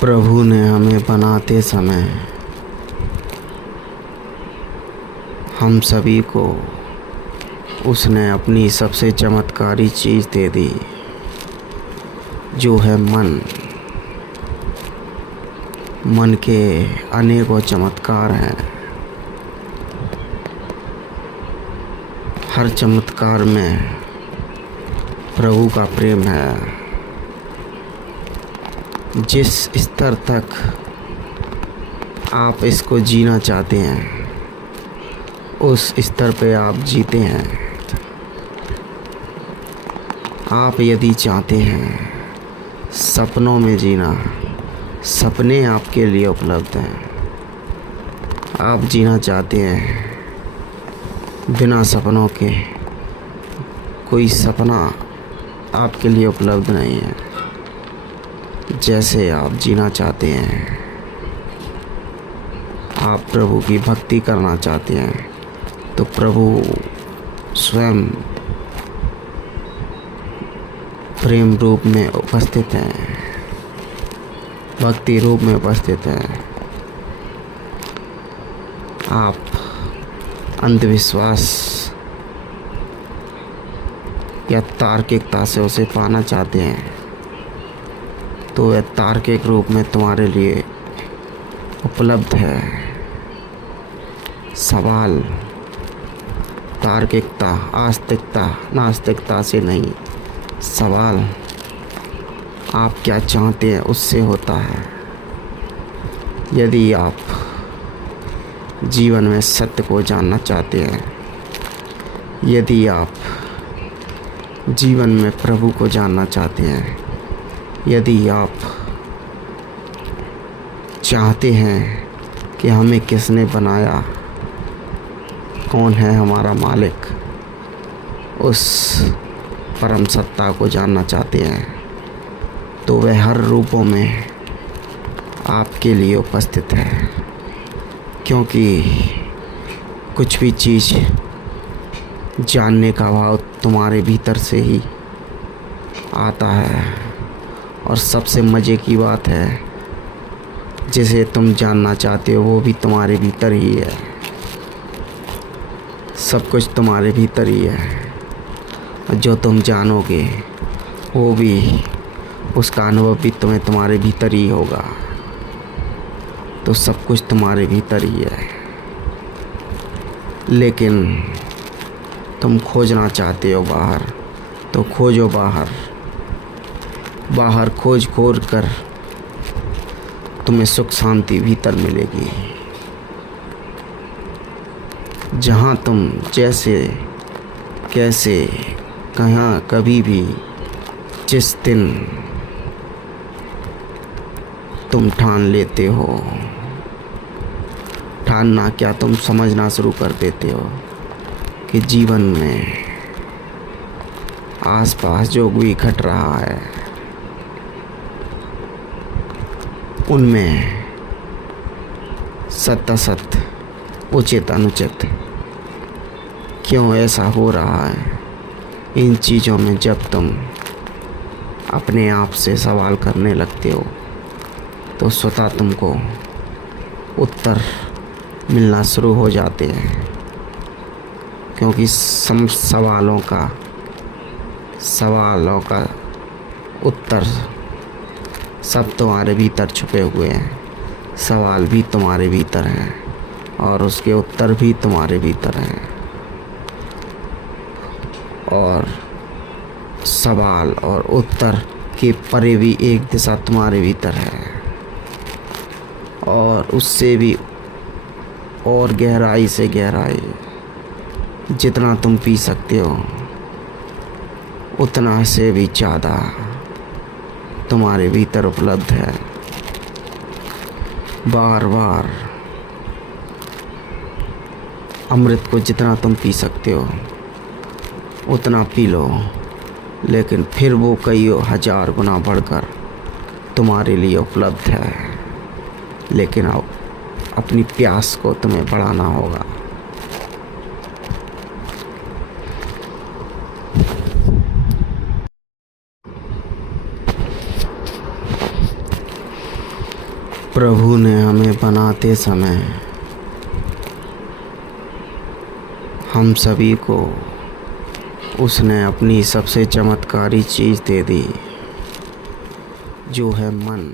प्रभु ने हमें बनाते समय हम सभी को उसने अपनी सबसे चमत्कारी चीज़ दे दी, जो है मन। मन के अनेकों चमत्कार हैं। हर चमत्कार में प्रभु का प्रेम है। जिस स्तर तक आप इसको जीना चाहते हैं, उस स्तर पे आप जीते हैं। आप यदि चाहते हैं सपनों में जीना, सपने आपके लिए उपलब्ध हैं। आप जीना चाहते हैं बिना सपनों के, कोई सपना आपके लिए उपलब्ध नहीं है। जैसे आप जीना चाहते हैं, आप प्रभु की भक्ति करना चाहते हैं, तो प्रभु स्वयं प्रेम रूप में उपस्थित हैं, भक्ति रूप में उपस्थित हैं। आप अंधविश्वास या तार्किकता से उसे पाना चाहते हैं, तो वह तार्किक रूप में तुम्हारे लिए उपलब्ध है। सवाल तार्किकता, आस्तिकता, नास्तिकता से नहीं, सवाल आप क्या चाहते हैं उससे होता है। यदि आप जीवन में सत्य को जानना चाहते हैं, यदि आप जीवन में प्रभु को जानना चाहते हैं, यदि आप चाहते हैं कि हमें किसने बनाया, कौन है हमारा मालिक, उस परम सत्ता को जानना चाहते हैं, तो वह हर रूपों में आपके लिए उपस्थित है। क्योंकि कुछ भी चीज़ जानने का भाव तुम्हारे भीतर से ही आता है। और सबसे मज़े की बात है, जिसे तुम जानना चाहते हो वो भी तुम्हारे भीतर ही है। सब कुछ तुम्हारे भीतर ही है। और जो तुम जानोगे वो भी, उसका अनुभव भी तुम्हारे भीतर ही होगा। तो सब कुछ तुम्हारे भीतर ही है। लेकिन तुम खोजना चाहते हो बाहर, तो खोजो बाहर। बाहर खोज कर तुम्हें सुख शांति भीतर मिलेगी। जहाँ तुम जैसे कैसे, कहाँ, कभी भी, जिस दिन तुम ठान लेते हो, ठानना क्या, तुम समझना शुरू कर देते हो कि जीवन में आसपास जो भी घट रहा है, उनमें सत्यासत, उचित अनुचित क्यों ऐसा हो रहा है, इन चीज़ों में जब तुम अपने आप से सवाल करने लगते हो, तो स्वतः तुमको उत्तर मिलना शुरू हो जाते हैं। क्योंकि सवालों का उत्तर सब तुम्हारे भीतर छुपे हुए हैं। सवाल भी तुम्हारे भीतर हैं और उसके उत्तर भी तुम्हारे भीतर हैं। और सवाल और उत्तर के परे भी एक दिशा तुम्हारे भीतर है, और उससे भी और गहराई से गहराई, जितना तुम पी सकते हो उतना से भी ज़्यादा तुम्हारे भीतर उपलब्ध है। बार बार अमृत को जितना तुम पी सकते हो उतना पी लो, लेकिन फिर वो कई हजार गुना बढ़कर तुम्हारे लिए उपलब्ध है। लेकिन अब अपनी प्यास को तुम्हें बढ़ाना होगा। प्रभु ने हमें बनाते समय हम सभी को उसने अपनी सबसे चमत्कारी चीज़ दे दी, जो है मन।